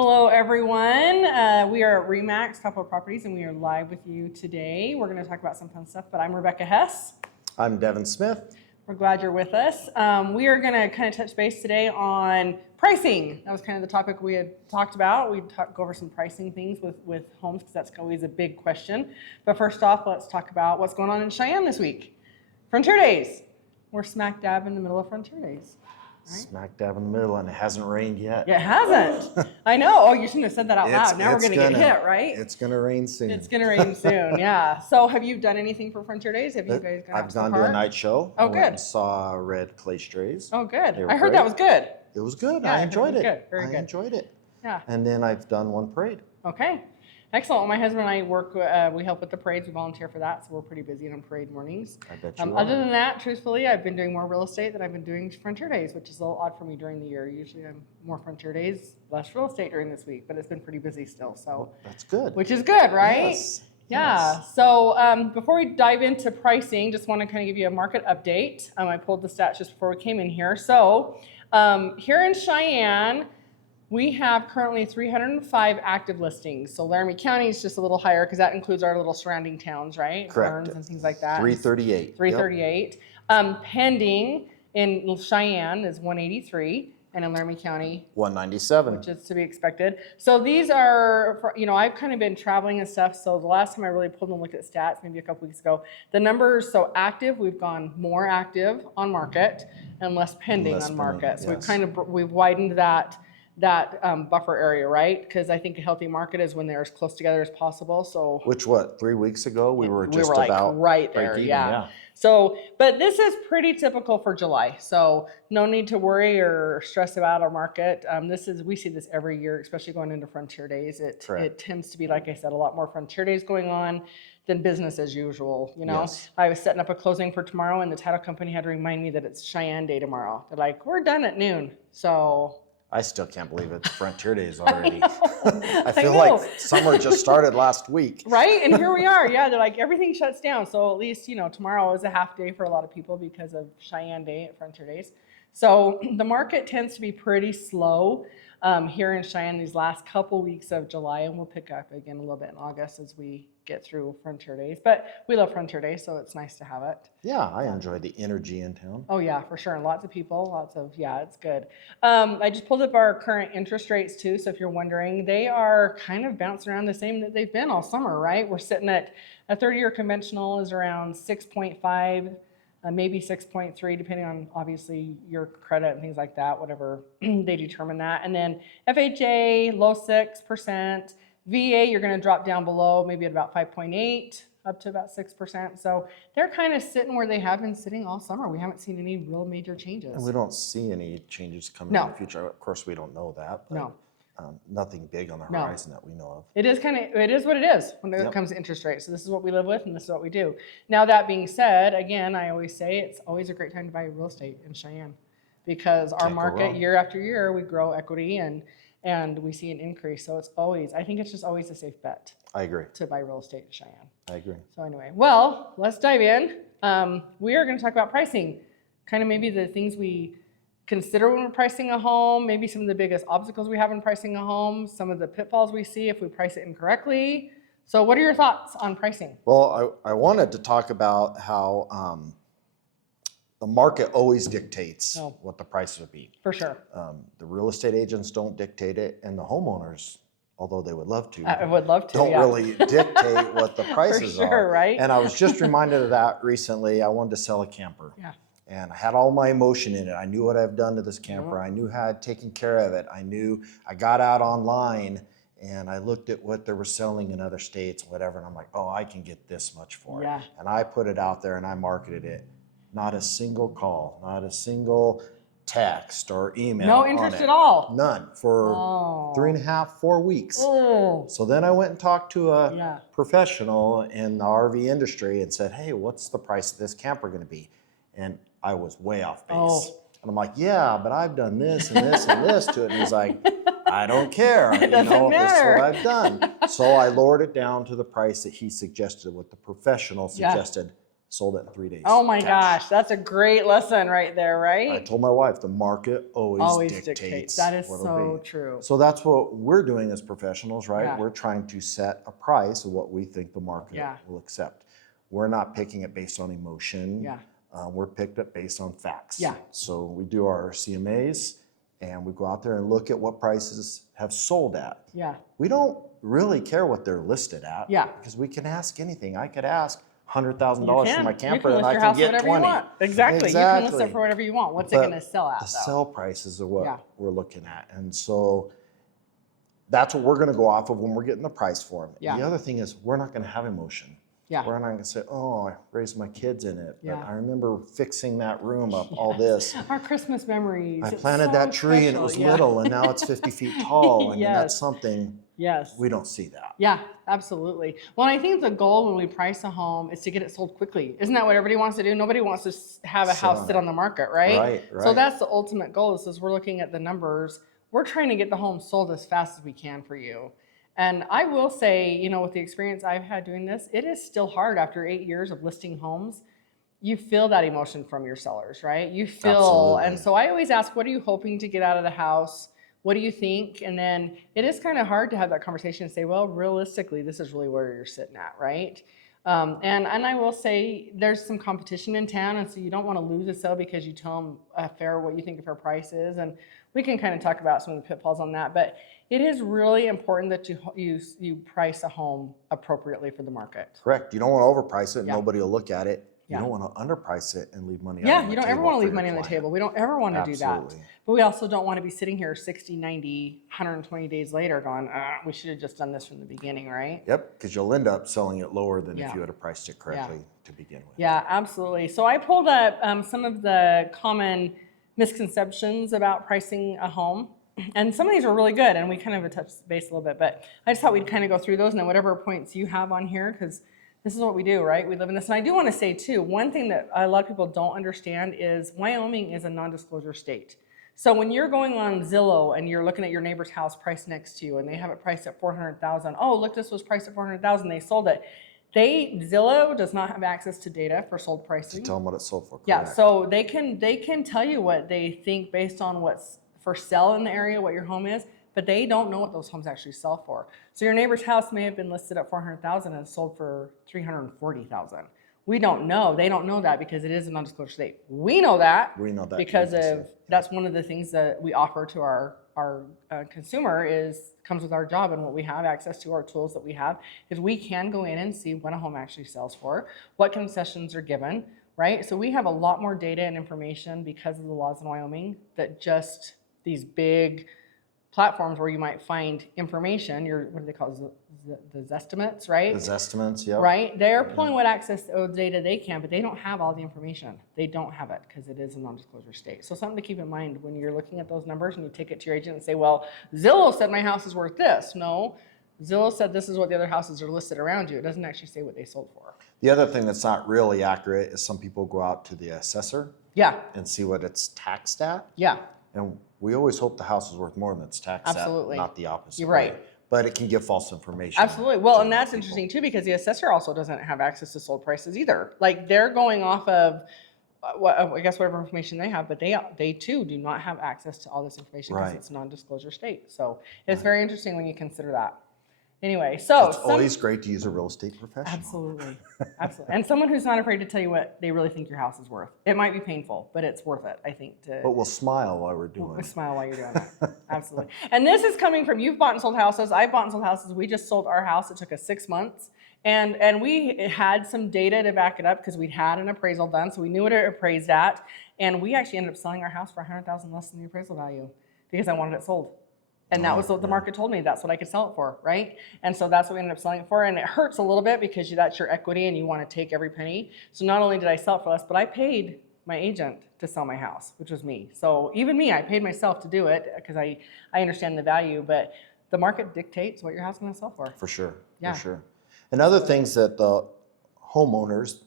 Hello, everyone. We are at REMAX Capitol Properties, and we are live with you today. We're going to talk about some fun stuff, but I'm Rebecca Hess. I'm Devin Smith. We're glad you're with us. We are going to kind of touch base today on pricing. That was kind of the topic we had talked about. We'd go over some pricing things with homes because that's always a big question. But first off, let's talk about what's going on in Cheyenne this week. Frontier Days. We're smack dab in the middle of Frontier Days. Right? Smack dab in the middle, and it hasn't rained yet. It hasn't. I know. Oh, you shouldn't have said that out loud. Now we're going to get hit, right? It's going to rain soon. It's going to rain soon, yeah. So have you done anything for Frontier Days? Have you guys gone I've gone to a night show. Oh, I went good. and saw red clay strays. Oh, good. They were I heard great. that was good. It was good. Yeah, I enjoyed it. Good. Very good. I enjoyed it. Yeah. And then I've done one parade. Okay. Excellent. Well, my husband and I work, we help with the parades. We volunteer for that, so we're pretty busy on parade mornings. I bet you are. Other than that, truthfully, I've been doing more real estate than I've been doing Frontier Days, which is a little odd for me during the year. Usually I'm more Frontier Days, less real estate during this week, but it's been pretty busy still. So that's good. Which is good, right? Yes. Yeah. Yes. So before we dive into pricing, just want to kind of give you a market update. I pulled the stats just before we came in here. So here in Cheyenne, we have currently 305 active listings. So Laramie County is just a little higher because that includes our little surrounding towns, right? Correct. Burns and things like that. 338. 338. Pending in Cheyenne is 183, and in Laramie County 197. which is to be expected. So these are, I've kind of been traveling and stuff. So the last time I really pulled and looked at stats, maybe a couple weeks ago, the numbers, so active, we've gone more active on market and less pending on market. So we've widened that buffer area, right? Because I think a healthy market is when they're as close together as possible. So Which 3 weeks ago we were just like about right there, break even, yeah. So, but this is pretty typical for July. So no need to worry or stress about our market. We see this every year, especially going into Frontier Days. It tends to be, like I said, a lot more Frontier Days going on than business as usual. Yes. I was setting up a closing for tomorrow, and the title company had to remind me that it's Cheyenne Day tomorrow. They're like, we're done at noon. So I still can't believe it's Frontier Days already. I I feel like summer just started last week. Right? And here we are. Yeah, they're like, everything shuts down. So at least, tomorrow is a half day for a lot of people because of Cheyenne Day at Frontier Days. So the market tends to be pretty slow here in Cheyenne these last couple weeks of July, and we'll pick up again a little bit in August as we get through Frontier Days. But we love Frontier Days, so it's nice to have it. Yeah, I enjoy the energy in town. Oh yeah, for sure. And lots of people, it's good. I just pulled up our current interest rates too. So if you're wondering, they are kind of bouncing around the same that they've been all summer, right? We're sitting at a 30-year conventional is around 6.5, maybe 6.3, depending on obviously your credit and things like that, whatever they determine that. And then FHA, low 6%. VA, you're going to drop down below, maybe at about 5.8 up to about 6%. So they're kind of sitting where they have been sitting all summer. We haven't seen any real major changes. And we don't see any changes coming in the future. Of course, we don't know that. But nothing big on the horizon that we know of. It is what it is when it comes to interest rates. So this is what we live with, and this is what we do. Now, that being said, again, I always say it's always a great time to buy real estate in Cheyenne because our market, year after year, we grow equity and we see an increase. So I think it's just always a safe bet. I agree. To buy real estate in Cheyenne. I agree. So anyway, well, let's dive in. We are going to talk about pricing, kind of maybe the things we consider when we're pricing a home, maybe some of the biggest obstacles we have in pricing a home, some of the pitfalls we see if we price it incorrectly. So what are your thoughts on pricing? Well, I wanted to talk about how the market always dictates what the price would be. For sure. The real estate agents don't dictate it, and the homeowners, although they would love to, don't really dictate what the prices are. Right? And I was just reminded of that recently. I wanted to sell a camper. Yeah. And I had all my emotion in it. I knew what I've done to this camper. I knew how I'd taken care of it. I got out online and I looked at what they were selling in other states, whatever, and I'm like, oh, I can get this much for it. And I put it out there and I marketed it. Not a single call, not a single text or email. No interest at all. None for 3.5, 4 weeks. So then I went and talked to a professional in the RV industry and said, hey, what's the price of this camper going to be? And I was way off base. And I'm like, yeah, but I've done this and this and this to it. And he's like, I don't care. It doesn't matter. This is what I've done. So I lowered it down to the price that he suggested, what the professional suggested. sold it in 3 days. Oh my Cash. gosh, that's a great lesson right there, right? I told my wife the market always dictates. dictates. That is what'll so be. true. So that's what we're doing as professionals, right? Yeah. We're trying to set a price of what we think the market Yeah. will accept. We're not picking it based on emotion. Yeah. We're picked it based on facts. Yeah. So we do our CMAs and we go out there and look at what prices have sold at. Yeah. We don't really care what they're listed at. Yeah. Because we can ask anything. I could ask $100,000 for my You camper can and list I your can house get whatever 20. you want. Exactly. You can list it for whatever you want. What's it going to sell at, The though? sell prices are what Yeah. we're looking at. And so that's what we're going to go off of when we're getting the price for them. Yeah. The other thing is we're not going to have emotion. Yeah. We're not going to say, oh, I raised my kids in it. But Yeah. I remember fixing that room up, all this. Our Christmas memories. I It's planted so that tree and it special. was Yeah. little and now it's 50 feet tall. I mean, that's Yes. something Yes. we don't see that. Yeah, absolutely. Well, I think the goal when we price a home is to get it sold quickly. Isn't that what everybody wants to do? Nobody wants to have a house sit on the market, right? Right. So that's the ultimate goal is we're looking at the numbers. We're trying to get the home sold as fast as we can for you. And I will say, you know, with the experience I've had doing this, it is still hard after 8 years of listing homes. You feel that emotion from your sellers, right? You feel, Absolutely. and so I always ask, what are you hoping to get out of the house? What do you think? And then it is kind of hard to have that conversation and say, well, realistically, this is really where you're sitting at, right? And I will say there's some competition in town, and so you don't want to lose a sale because you tell them what you think a fair price is. And we can kind of talk about some of the pitfalls on that, but it is really important that you price a home appropriately for the market. Correct. You don't want to overprice it and Yeah. nobody will look at it. You Yeah. don't want to underprice it and leave money Yeah, on the you don't table ever want to for leave your money on the client. table. We don't ever want to do that. Absolutely. But we also don't want to be sitting here 60, 90, 120 days later going, we should have just done this from the beginning, right? Yep, because you'll end up selling it lower than Yeah. if you had priced it correctly to begin with. Yeah, absolutely. So I pulled up some of the common misconceptions about pricing a home. And some of these are really good, and we kind of touched base a little bit, but I just thought we'd kind of go through those and then whatever points you have on here, because this is what we do, right? We live in this. And I do want to say, too, one thing that a lot of people don't understand is Wyoming is a non-disclosure state. So when you're going on Zillow and you're looking at your neighbor's house priced next to you and they have it priced at $400,000, oh, look, this was priced at $400,000, they sold it. Zillow does not have access to data for sold pricing. To tell them what it sold for. Yeah, correct. so they can tell you what they think based on what's for sale in the area, what your home is, but they don't know what those homes actually sell for. So your neighbor's house may have been listed at $400,000 and sold for $340,000. We don't know. They don't know that because it is a non-disclosure state. We know that. We know that because obviously. that's one of the things that we offer to our consumer comes with our job, and what we have access to, our tools that we have, is we can go in and see what a home actually sells for, what concessions are given, right? So we have a lot more data and information because of the laws in Wyoming that just these big platforms where you might find information, what do they call it? The Zestimates, right? The estimates, yep. Right? They're pulling what access to data they can, but they don't have all the information. They don't have it because it is a non-disclosure state. So something to keep in mind when you're looking at those numbers and you take it to your agent and say, well, Zillow said my house is worth this. No, Zillow said this is what the other houses are listed around you. It doesn't actually say what they sold for. The other thing that's not really accurate is some people go out to the assessor Yeah, and see what it's taxed at. yeah, And we always hope the house is worth more than it's taxed Absolutely. at, not the opposite. You're right. way. But it can give false information. absolutely. Well, to and that's people. interesting too because the assessor also doesn't have access to sold prices either. Like they're going off of I guess whatever information they have, but they too do not have access to all this information because Right. it's a non-disclosure state. So it's very interesting when you consider that. Anyway, so It's always great to use a real estate professional. absolutely, absolutely, and someone who's not afraid to tell you what they really think your house is worth. It might be painful, but it's worth it, I think. But we'll smile while we're doing it. Smile while you're doing that. Absolutely. And this is coming from you've bought and sold houses. I've bought and sold houses. We just sold our house. It took us 6 months. And we had some data to back it up because we'd had an appraisal done, so we knew what it appraised at. And we actually ended up selling our house for $100,000 less than the appraisal value because I wanted it sold. And that was what the market told me. That's what I could sell it for, right? And so that's what we ended up selling it for. And it hurts a little bit because that's your equity and you want to take every penny. So not only did I sell it for less, but I paid my agent to sell my house, which was me. So even me, I paid myself to do it because I understand the value. But the market dictates what your house is going to sell for. For sure, Yeah. for sure. And other things that the homeowners,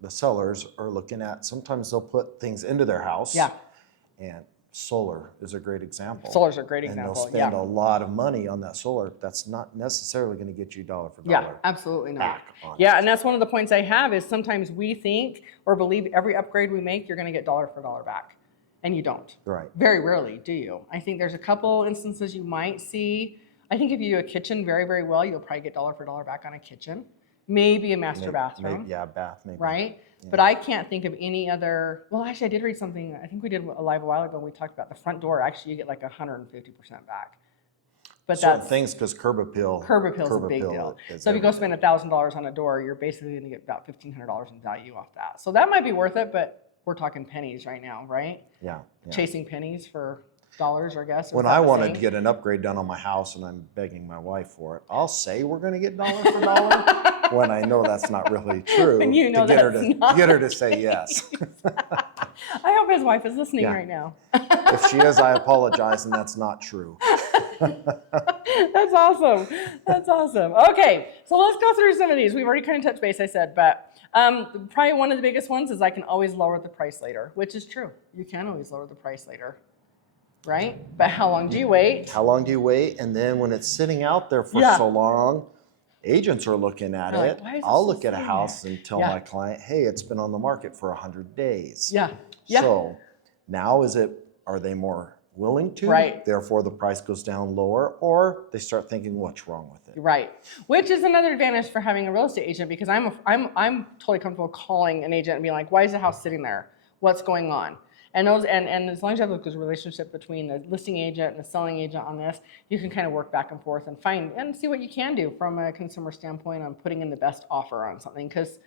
the sellers are looking at, sometimes they'll put things into their house. Yeah. And Solar is a great example. Solar's a great And example. they'll spend a lot of money on that solar. That's not necessarily going to get you dollar for dollar. Yeah, absolutely not. Back on Yeah, it. and that's one of the points I have is sometimes we think or believe every upgrade we make, you're going to get dollar for dollar back. And you don't. Right. Very rarely do you. I think there's a couple instances you might see. I think if you do a kitchen very, very well, you'll probably get dollar for dollar back on a kitchen. Maybe a master bathroom. Yeah, bath maybe. Right? Yeah. But I can't think of any other, well, actually I did read something, I think we did a live a while ago, and we talked about the front door, actually you get like 150% back. But Certain that's, things, because curb appeal is a big deal. So if you go spend $1,000 on a door, you're basically gonna get about $1,500 in value off that. So that might be worth it, but we're talking pennies right now, right? Yeah. Chasing pennies for dollars, I guess. When I wanted to get an upgrade done on my house and I'm begging my wife for it, I'll say we're going to get dollar for dollar when I know that's not really true. And you know to get her that's to not. get her to say yes. I hope his wife is listening Yeah. right now. If she is, I apologize, and that's not true. That's awesome. That's awesome. Okay, so let's go through some of these. We've already kind of touched base, I said, but probably one of the biggest ones is I can always lower the price later, which is true. You can always lower the price later, right? But how long do you wait? How long do you wait? And then when it's sitting out there for so long, agents are looking at They're like, it. "Why is it I'll still look at a sitting house there?" and tell my client, hey, it's been on the market for 100 days. Yeah. Yeah. So now are they more willing to? Right. Therefore the price goes down lower, or they start thinking, what's wrong with it? Right, which is another advantage for having a real estate agent, because I'm totally comfortable calling an agent and being like, why is the house sitting there? What's going on? And as long as you have a good relationship between the listing agent and the selling agent on this, you can kind of work back and forth and find and see what you can do from a consumer standpoint on putting in the best offer on something. Because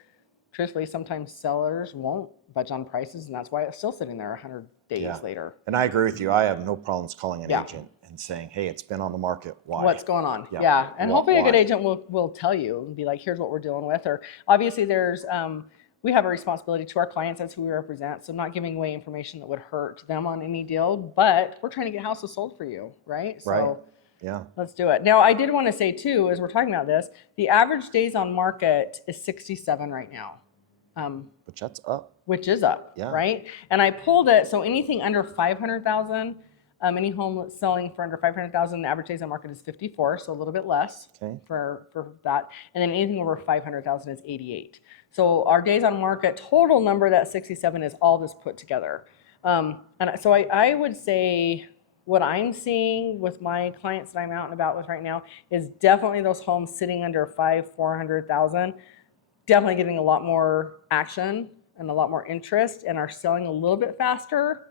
truthfully, sometimes sellers won't budge on prices, and that's why it's still sitting there 100 days later. And I agree with you. I have no problems calling an agent and saying, hey, it's been on the market. Why? What's going on? Yeah. And hopefully a good agent will tell you and be like, here's what we're dealing with. Or obviously there's, we have a responsibility to our clients. That's who we represent. So not giving away information that would hurt them on any deal, but we're trying to get houses sold for you, right? So yeah. Let's do it. Now, I did want to say too, as we're talking about this, the average days on market is 67 right now. But that's up. Which is up, right? And I pulled it, so anything under 500,000, any home selling for under 500,000, the average days on market is 54, so a little bit less for that. And then anything over 500,000 is 88. So our days on market total number, that 67, is all this put together. And so I would say what I'm seeing with my clients that I'm out and about with right now is definitely those homes sitting under 400,000, definitely getting a lot more action and a lot more interest, and are selling a little bit faster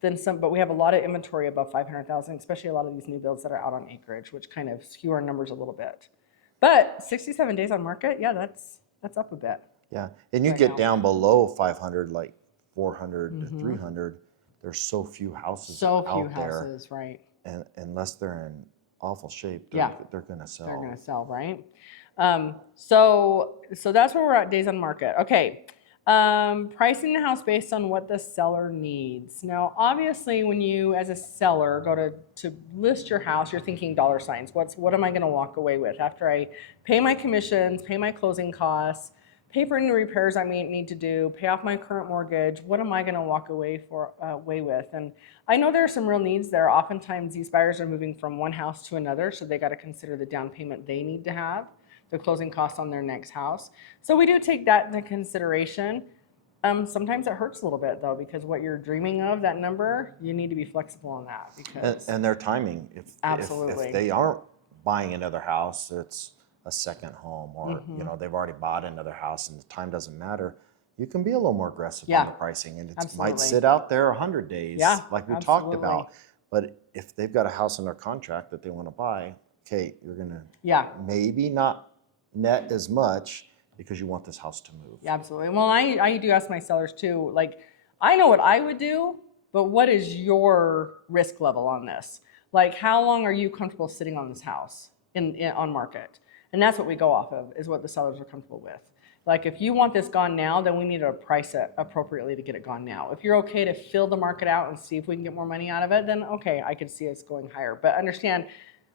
than some, but we have a lot of inventory above 500,000, especially a lot of these new builds that are out on acreage, which kind of skew our numbers a little bit. But 67 days on market, yeah, that's up a bit. Yeah, and you get down below 500, like 400 to 300, there's so few houses out there. Right. And unless they're in awful shape, they're going to sell. They're going to sell, right? So that's where we're at, days on market. Okay. Pricing the house based on what the seller needs. Now, obviously, when you, as a seller, go to list your house, you're thinking dollar signs. What am I going to walk away with after I pay my commissions, pay my closing costs, pay for any repairs I may need to do, pay off my current mortgage? What am I going to walk away with? And I know there are some real needs there. Oftentimes, these buyers are moving from one house to another, so they got to consider the down payment they need to have, the closing costs on their next house. So we do take that into consideration. Sometimes it hurts a little bit though, because what you're dreaming of, that number, you need to be flexible on that. Because and their timing. If they aren't buying another house, it's a second home, or they've already bought another house and the time doesn't matter, you can be a little more aggressive on the pricing, and it might sit out there 100 days like we talked about. But if they've got a house under contract that they want to buy, okay, you're gonna maybe not net as much because you want this house to move. Yeah, absolutely. Well, I do ask my sellers too, like, I know what I would do, but what is your risk level on this? Like, how long are you comfortable sitting on this house on market? And that's what we go off of, is what the sellers are comfortable with. Like, if you want this gone now, then we need to price it appropriately to get it gone now. If you're okay to fill the market out and see if we can get more money out of it, then okay, I could see us going higher. But understand,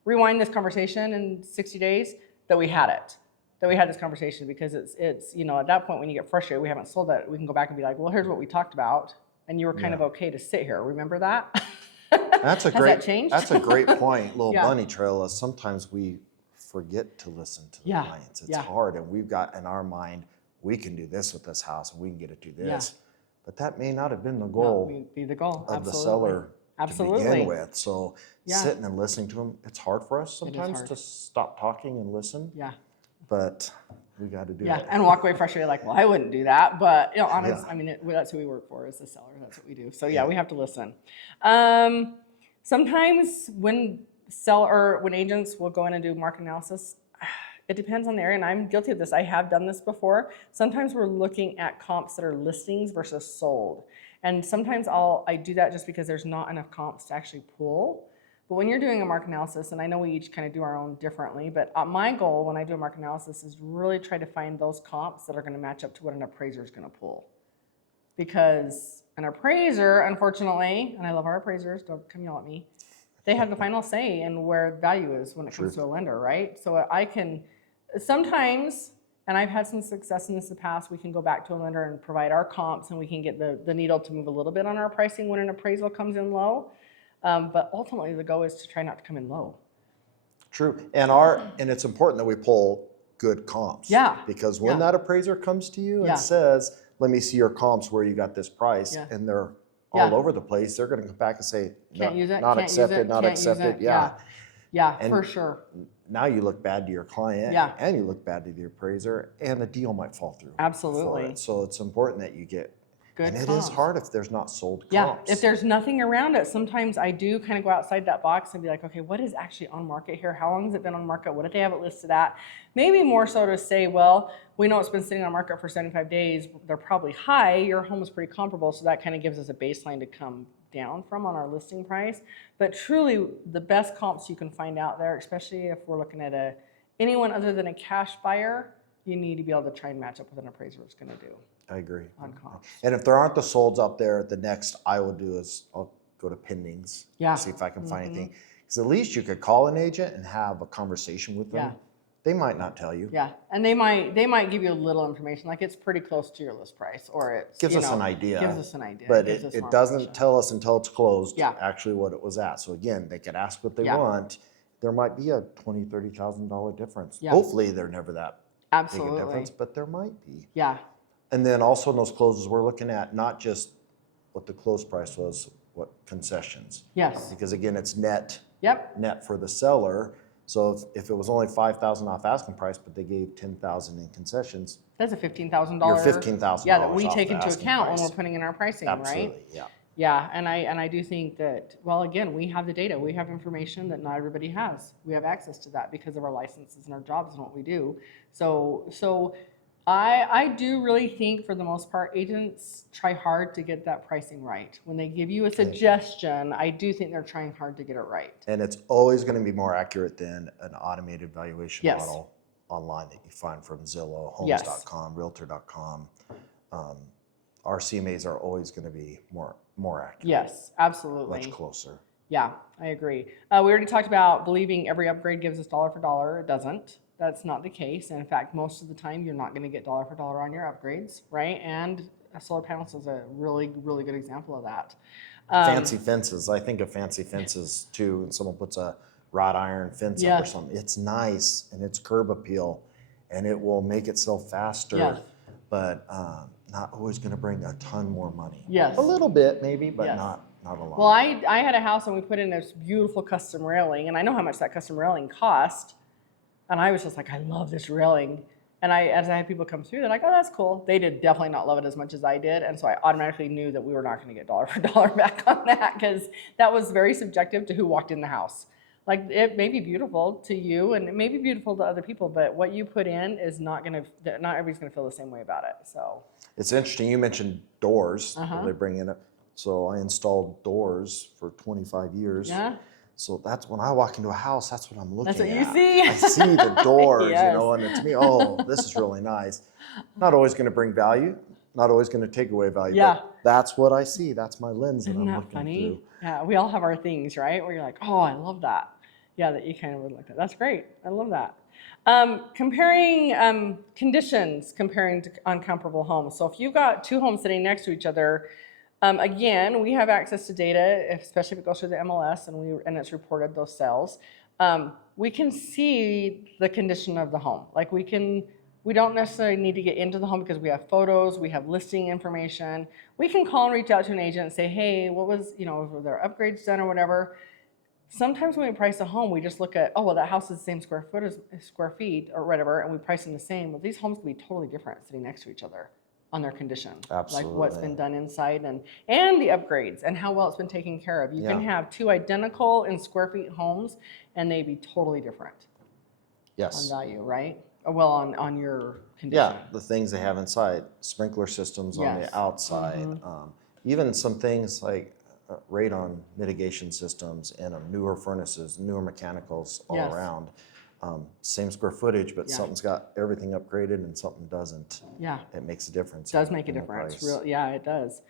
rewind this conversation in 60 days, that we had this conversation, because it's at that point when you get frustrated, we haven't sold that, we can go back and be like, well, here's what we talked about, and you were kind Yeah. of okay to sit here. Remember that? That's a Has great, that changed? that's a great point, little Yeah. bunny trail, is sometimes we forget to listen to the Yeah. clients. It's Yeah. hard, and we've got in our mind, we can do this with this house, and we can get it to this. But that may not have been the goal Be the goal. of the Absolutely. seller to Absolutely. begin with. So Yeah. sitting and listening to them, it's hard for us It is sometimes hard. to stop talking and listen, Yeah. but we got to do Yeah, it. and walk away frustrated, like, well, I wouldn't do that. But, you know, honest, Yeah. I mean, that's who we work for, is the seller. That's what we do. So, Yeah. we have to listen. Sometimes when when agents will go in and do market analysis, it depends on the area, and I'm guilty of this. I have done this before. Sometimes we're looking at comps that are listings versus sold. And sometimes I do that just because there's not enough comps to actually pull. But when you're doing a market analysis, and I know we each kind of do our own differently, but my goal when I do a market analysis is really try to find those comps that are going to match up to what an appraiser is going to pull. Because an appraiser, unfortunately, and I love our appraisers, don't come yell at me, they have the final say in where value is when it comes to a lender, right? So I can sometimes, and I've had some success in this in the past, we can go back to a lender and provide our comps, and we can get the needle to move a little bit on our pricing when an appraisal comes in low. But ultimately, the goal is to try not to come in low. True. And it's important that we pull good comps. Yeah. Because when Yeah. that appraiser comes to you Yeah. and says, let me see your comps where you got this price, Yeah. and they're Yeah. all over the place, they're going to come back and say, Can't use it, not can't use accepted, it, not can't use accepted. it. Yeah. Yeah, And for sure. now you look bad to your client, Yeah. and you look bad to the appraiser, and the deal might fall through. Absolutely. For it. So it's important that you get Good and it comps. is hard if there's not sold Yeah, comps. if there's nothing around it, sometimes I do kind of go outside that box and be like, okay, what is actually on market here? How long has it been on market? What do they have it listed at? Maybe more so to say, well, we know it's been sitting on market for 75 days. They're probably high. Your home is pretty comparable. So that kind of gives us a baseline to come down from on our listing price. But truly, the best comps you can find out there, especially if we're looking at anyone other than a cash buyer, you need to be able to try and match up with an appraiser what's going to do. I agree. On comps. And if there aren't the solds up there, the next I will do is I'll go to pendings, Yeah. see if I can find anything. Because at least you could call an agent and have a conversation with them. Yeah. They might not tell you. Yeah, and they might give you a little information, like it's pretty close to your list price, or it Gives us an idea. Gives us an idea. But gives us it more doesn't information. tell us until it's closed Yeah. actually what it was at. So again, they could ask what they Yeah. want. There might be a $20,000, $30,000 difference. Yeah. Hopefully they're never that big a Absolutely. difference, but there might be. Yeah. And then also in those closes, we're looking at not just what the close price was, what concessions. Yes. Because again, it's net Yep. for the seller. So if it was only $5,000 off asking price, but they gave $10,000 in concessions, That's a $15,000. you're $15,000 Yeah, that we off take the into asking account price. when we're putting in our pricing, Absolutely, right? yeah. Yeah, and I do think that, well, again, we have the data, we have information that not everybody has. We have access to that because of our licenses and our jobs and what we do. So I do really think, for the most part, agents try hard to get that pricing right. When they give you a suggestion, I do think they're trying hard to get it right. And it's always going to be more accurate than an automated valuation Yes. model online that you find from Zillow, Yes. homes.com, realtor.com. Our CMAs are always going to be more accurate. Yes, absolutely. Much closer. Yeah, I agree. We already talked about believing every upgrade gives us dollar for dollar. It doesn't. That's not the case. And in fact, most of the time, you're not going to get dollar for dollar on your upgrades, right? And solar panels is a really, really good example of that. Fancy fences. I think of fancy fences too, and someone puts a wrought iron fence up or Yes. something. It's nice and it's curb appeal, and it will make it sell faster. Yes. But not always going to bring a ton more money. Yes. A little bit maybe, but Yes. not a lot. Well, I had a house and we put in this beautiful custom railing, and I know how much that custom railing cost. And I was just like, I love this railing. And as I had people come through, they're like, oh, that's cool. They did definitely not love it as much as I did. And so I automatically knew that we were not going to get dollar for dollar back on that, because that was very subjective to who walked in the house. Like, it may be beautiful to you and it may be beautiful to other people, but what you put in is not everybody's going to feel the same way about it. So It's interesting. You mentioned doors. Uh-huh. They bring in it. So I installed doors for 25 years. yeah, So that's when I walk into a house, that's what I'm looking at. That's what you see. I see the doors, Yes. and to me, oh, this is really nice. Not always going to bring value, not always going to take away value, Yeah. but that's what I see. That's my lens that Isn't I'm that looking funny? through. Yeah, we all have our things, right? Where you're like, oh, I love that. Yeah, that you kind of would like that. That's great. I love that. Comparing conditions, comparing to uncomparable homes. So if you've got two homes sitting next to each other, Again, we have access to data, especially if it goes through the MLS and it's reported those sales. We can see the condition of the home. Like we don't necessarily need to get into the home because we have photos, we have listing information. We can call and reach out to an agent and say, hey, what was, were there upgrades done or whatever? Sometimes when we price a home, we just look at, oh, well, that house is the same square feet or whatever, and we price them the same. Well, these homes can be totally different sitting next to each other on their condition. Absolutely. Like what's been done inside and the upgrades and how well it's been taken care of. You can have two identical in square feet homes and they be totally different. Yes. On value, right? Well, on your condition. Yeah, the things they have inside, sprinkler systems on the outside, even some things like radon mitigation systems and newer furnaces, newer mechanicals all around. Same square footage, but something's got everything upgraded and something doesn't. Yeah. It makes a difference. It does make a difference. Yeah, it does.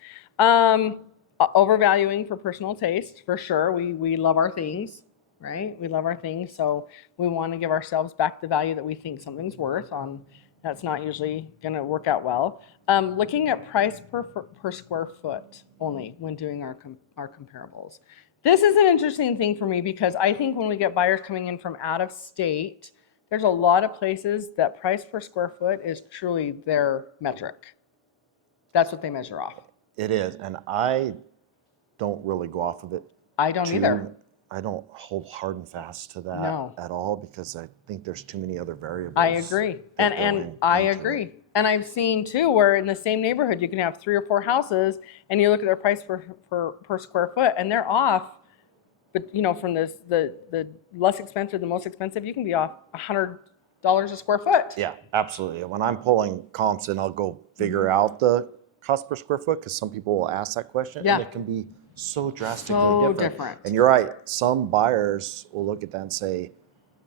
Overvaluing for personal taste, for sure. We love our things, right? We love our things, so we want to give ourselves back the value that we think something's worth. That's not usually going to work out well. Looking at price per square foot only when doing our comparables. This is an interesting thing for me because I think when we get buyers coming in from out of state, there's a lot of places that price per square foot is truly their metric. That's what they measure off. It is, and I don't really go off of it. I don't either. I don't hold hard and fast to that at all because I think there's too many other variables. I agree, and I agree. And I've seen too where in the same neighborhood you can have 3 or 4 houses and you look at their price per square foot and they're off, but from the less expensive to the most expensive, you can be off $100 a square foot. Yeah, absolutely. When I'm pulling comps in, I'll go figure out the cost per square foot because some people will ask that question and it can be so drastically different. And you're right, some buyers will look at that and say,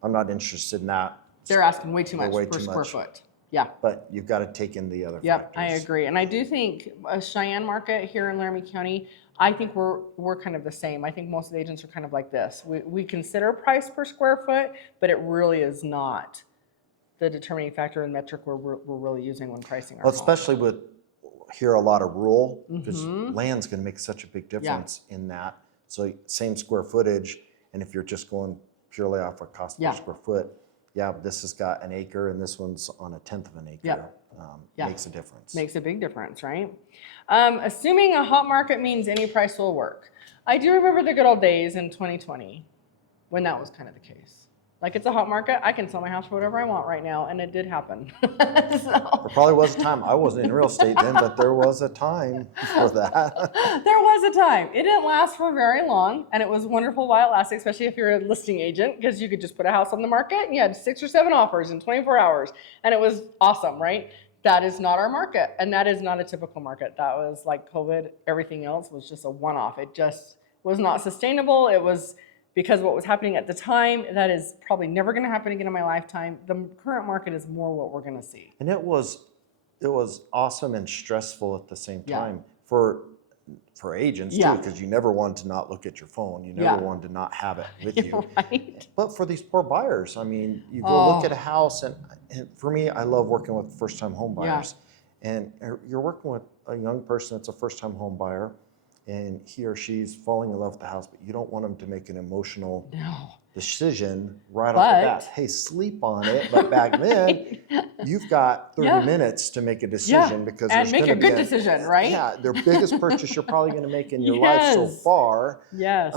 I'm not interested in that. They're asking way too much per square foot. Yeah. But you've got to take in the other factors. Yep, I agree. And I do think a Cheyenne market here in Laramie County, I think we're kind of the same. I think most of the agents are kind of like this. We consider price per square foot, but it really is not the determining factor and metric we're really using when pricing our home. Especially with here a lot of rural, because land's going to make such a big difference in that. So same square footage, and if you're just going purely off of cost per square foot, this has got an acre and this one's on 1/10 of an acre. Makes a difference. Makes a big difference, right? Assuming a hot market means any price will work. I do remember the good old days in 2020 when that was kind of the case. Like it's a hot market, I can sell my house for whatever I want right now, and it did happen. There probably was a time, I wasn't in real estate then, but there was a time for that. There was a time. It didn't last for very long, and it was wonderful while it lasted, especially if you're a listing agent, because you could just put a house on the market and you had 6 or 7 offers in 24 hours, and it was awesome, right? That is not our market, and that is not a typical market. That was like COVID, everything else was just a one-off. It just was not sustainable. It was because what was happening at the time, that is probably never going to happen again in my lifetime. The current market is more what we're going to see. And it was awesome and stressful at the same time for agents too, because you never wanted to not look at your phone. You never wanted to not have it with you. Right. But for these poor buyers, I mean, you go look at a house, and for me, I love working with first-time home buyers. And you're working with a young person that's a first-time home buyer, and he or she's falling in love with the house, but you don't want them to make an emotional decision right off the bat. Hey, sleep on it. But back then, you've got 30 minutes to make a decision because and make a good decision, right? Yeah, their biggest purchase you're probably going to make in your life so far. Yes.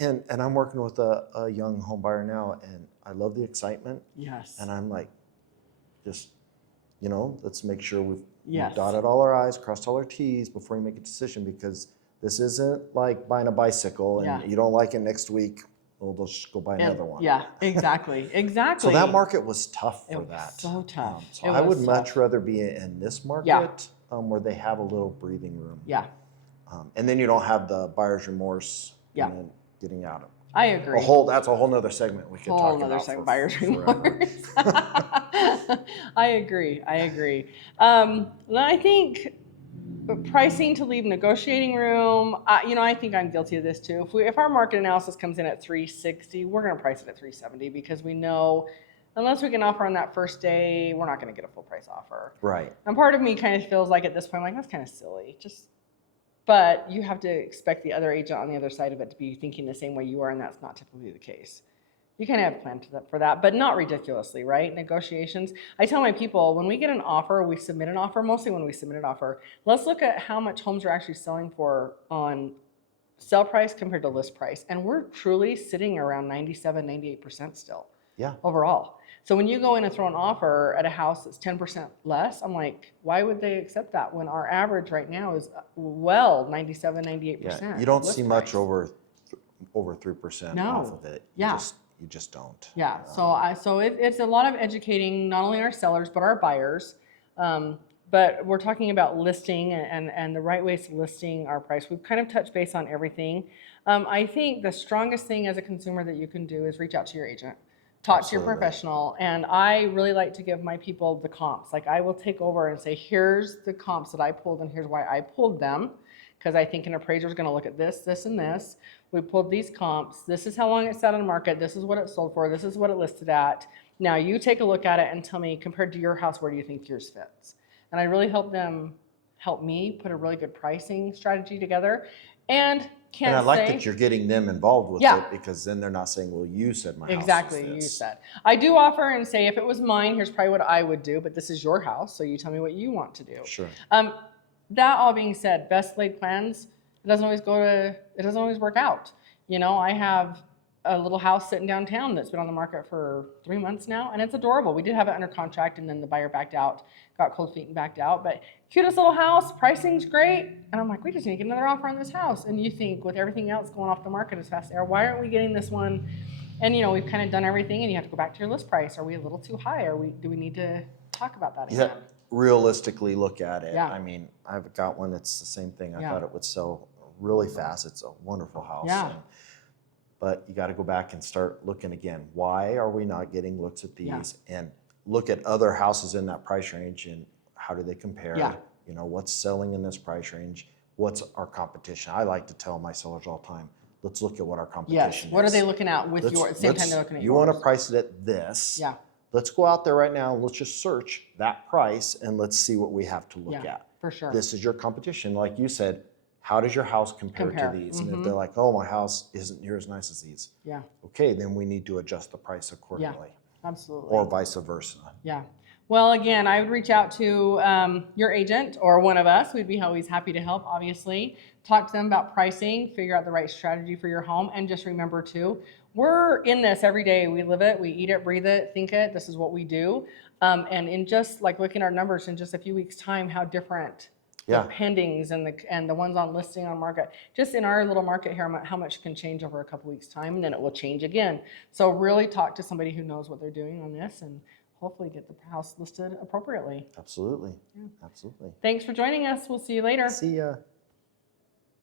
And I'm working with a young home buyer now, and I love the excitement. Yes. And I'm like, just, let's make sure we've dotted all our I's, crossed all our T's before you make a decision, because this isn't like buying a bicycle and you don't like it next week, well, they'll just go buy another one. Yeah, exactly. So that market was tough for that. So tough. So I would much rather be in this market where they have a little breathing room. Yeah. And then you don't have the buyer's remorse and then getting out of it. I agree. That's a whole nother segment we could talk about. Buyer's remorse. I agree. I think pricing to leave negotiating room, I think I'm guilty of this too. If our market analysis comes in at 360, we're going to price it at 370 because we know unless we can offer on that first day, we're not going to get a full price offer. Right. And part of me kind of feels like at this point, I'm like, that's kind of silly. Just But you have to expect the other agent on the other side of it to be thinking the same way you are, and that's not typically the case. You kind of have planned for that, but not ridiculously, right? Negotiations. I tell my people, when we get an offer, we submit an offer, mostly when we submit an offer, let's look at how much homes are actually selling for on sell price compared to list price. And we're truly sitting around 97, 98% still. Yeah. Overall. So when you go in and throw an offer at a house that's 10% less, I'm like, why would they accept that when our average right now is well 97, 98%? Yeah. You don't see much over 3% off of it. You just don't. Yeah. So it's a lot of educating not only our sellers but our buyers. But we're talking about listing and the right ways of listing our price. We've kind of touched base on everything. I think the strongest thing as a consumer that you can do is reach out to your agent. Talk to your professional. And I really like to give my people the comps. Like I will take over and say, here's the comps that I pulled and here's why I pulled them. Because I think an appraiser is going to look at this, this, and this. We pulled these comps. This is how long it sat on the market. This is what it sold for. This is what it listed at. Now you take a look at it and tell me, compared to your house, where do you think yours fits? And I really help me put a really good pricing strategy together. And I like that you're getting them involved with it, because then they're not saying, well, you said my house exactly is this. You said. I do offer and say, if it was mine, here's probably what I would do, but this is your house, so you tell me what you want to do. Sure. That all being said, best laid plans, it doesn't always work out. You know, I have a little house sitting downtown that's been on the market for 3 months now, and it's adorable. We did have it under contract, and then the buyer backed out, got cold feet and backed out. But cutest little house, pricing's great, and I'm like, we just need to get another offer on this house. And you think, with everything else going off the market as fast as air, why aren't we getting this one? And you know, we've kind of done everything, and you have to go back to your list price. Are we a little too high? Do we need to talk about that again? Realistically look at it. Yeah. I mean, I've got one that's the same thing. I thought it would sell really fast. It's a wonderful house. Yeah. But you got to go back and start looking again. Why are we not getting looks at these? And look at other houses in that price range and how do they compare? Yeah. You know, what's selling in this price range? What's our competition? I like to tell my sellers all the time, let's look at what our competition is. What are they looking at with your, at the same time they're looking at yours? You want to price it at this. Yeah. Let's go out there right now and let's just search that price and let's see what we have to look at. For sure. This is your competition. Like you said, how does your house compare to these? And if they're like, oh, my house isn't near as nice as these. Yeah. Okay, then we need to adjust the price accordingly. Yeah, absolutely. Or vice versa. Yeah. Well, again, I would reach out to your agent or one of us. We'd be always happy to help, obviously. Talk to them about pricing, figure out the right strategy for your home. And just remember, too, we're in this every day. We live it, we eat it, breathe it, think it. This is what we do. And in just like looking at our numbers in just a few weeks' time, how different the pendings and the ones on listing on market, just in our little market here, how much can change over a couple weeks' time, and then it will change again. So really talk to somebody who knows what they're doing on this and hopefully get the house listed appropriately. Absolutely. Absolutely. Thanks for joining us. We'll see you later. See ya.